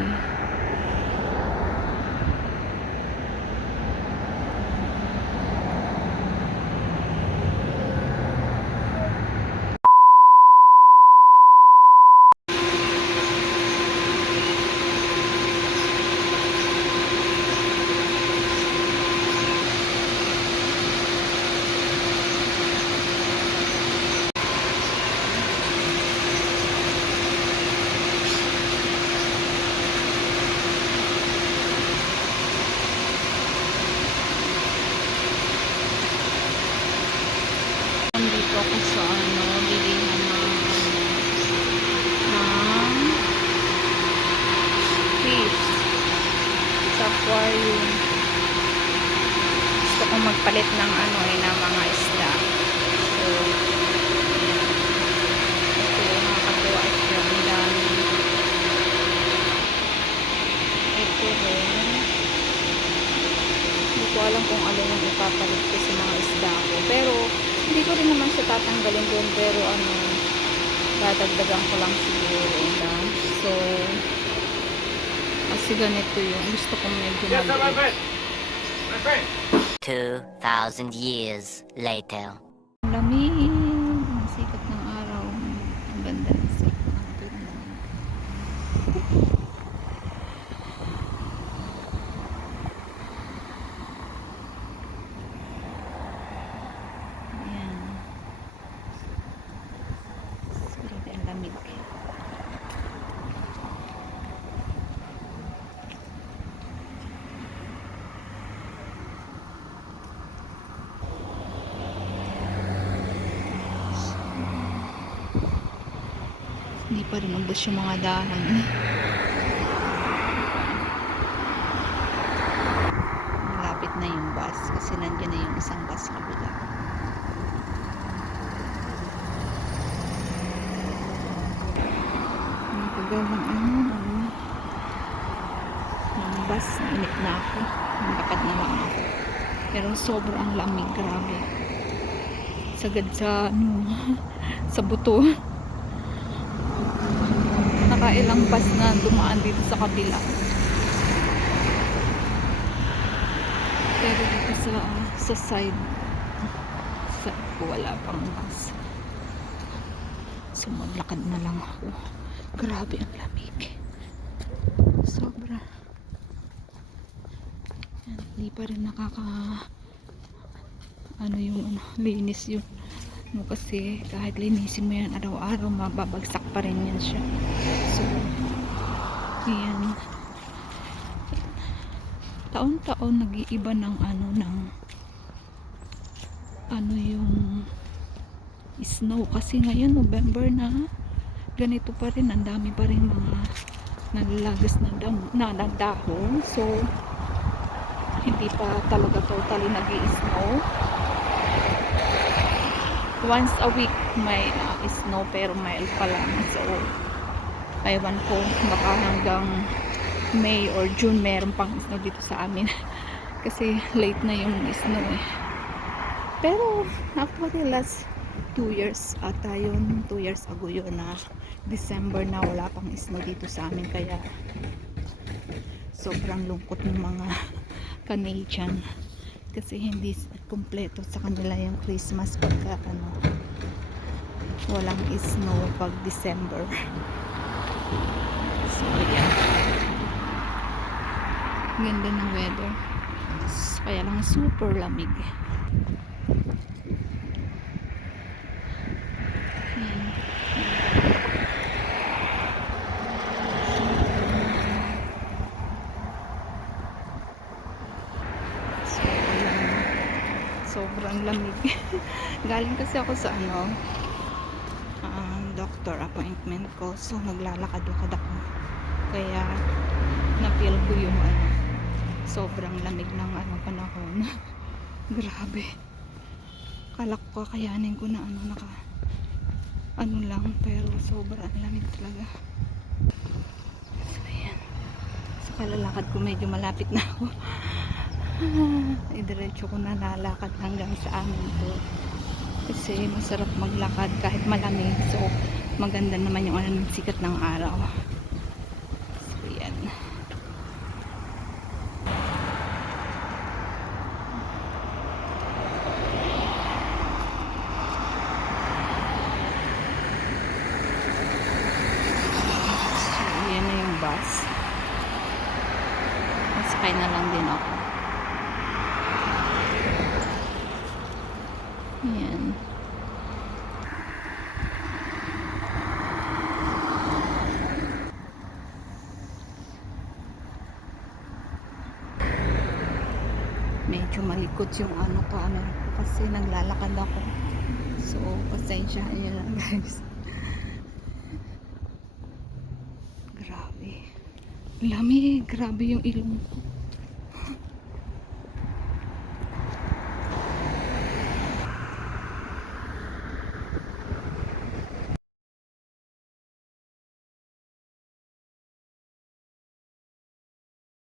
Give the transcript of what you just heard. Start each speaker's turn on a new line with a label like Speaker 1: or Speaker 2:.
Speaker 1: you. aquarium. Gusto kong magpalit ng ano eh, ng mga isda. So, ayan. Ito yung nakakatuwa. Ito ang dami. Ito din. Hindi ko alam kung ano yung ipapalit ko sa mga isda ko. Pero, hindi ko rin naman siya tatanggalin doon. Pero ano, dadagdagan ko lang siguro. Eh, so, kasi ganito yung gusto kong medyo maliit.
Speaker 2: friend. My friend.
Speaker 3: 2,000 years later.
Speaker 1: Lamig. Ang sikat ng araw. Ang ganda ng sikat ng ganda. Ayan. Grabe ang lamig. Hindi pa rin ubos yung mga dahon. Malapit na yung bus kasi nandiyan na yung isang bus kabila. Ang tagal ng ano, ano. Ng bus, init na ako. Lakad na lang ako. Pero sobrang lamig, grabe. Sagad sa, ano, sa buto nakailang bus na dumaan dito sa kabila. Pero dito sa sa side sa wala pang bus. So maglakad na lang ako. Grabe ang lamig. Sobra. Yan, Hindi pa rin nakaka ano yung ano, linis yung mo kasi kahit linisin mo yan araw-araw mababagsak pa rin yan siya. So yan taon-taon nag-iiba ng ano ng ano yung snow. Kasi ngayon November na ganito pa rin ang dami pa rin mga nalalagas na, dam, na, na so hindi pa talaga totally nag-i-snow once a week may uh, snow pero mild pa lang. So aywan ko baka hanggang May or June meron pang snow dito sa amin. Kasi late na yung snow eh. Pero actually last 2 years ata yun. 2 years ago yun na December na wala pang snow dito sa amin. Kaya sobrang lungkot ng mga Canadian kasi hindi kumpleto sa kanila yung Christmas pagka ano walang snow pag December. So yan ganda ng weather. Kaya lang super lamig. Yan. So, ayan. Sobrang lamig. Galing kasi ako sa ano ah, doctor appointment ko. So naglalakad-lakad ako. Kaya na-feel ko yung ano sobrang lamig ng ano panahon. Grabe. Kala ko kakayanin ko na ano naka ano lang pero sobrang lamig talaga. So ayan. Sa kalalakad ko medyo malapit na ako idiretso ko na lalakad hanggang sa amin to. Kasi masarap maglakad kahit malamig. So maganda naman yung ano ng sikat ng araw. So yan. So yan na yung bus. Masakay na lang din ako Ayan. Medyo malikot yung ano camera ko kasi naglalakad ako. So, pasensya niyo lang guys. Grabe. Lamig. Grabe yung ilong ko.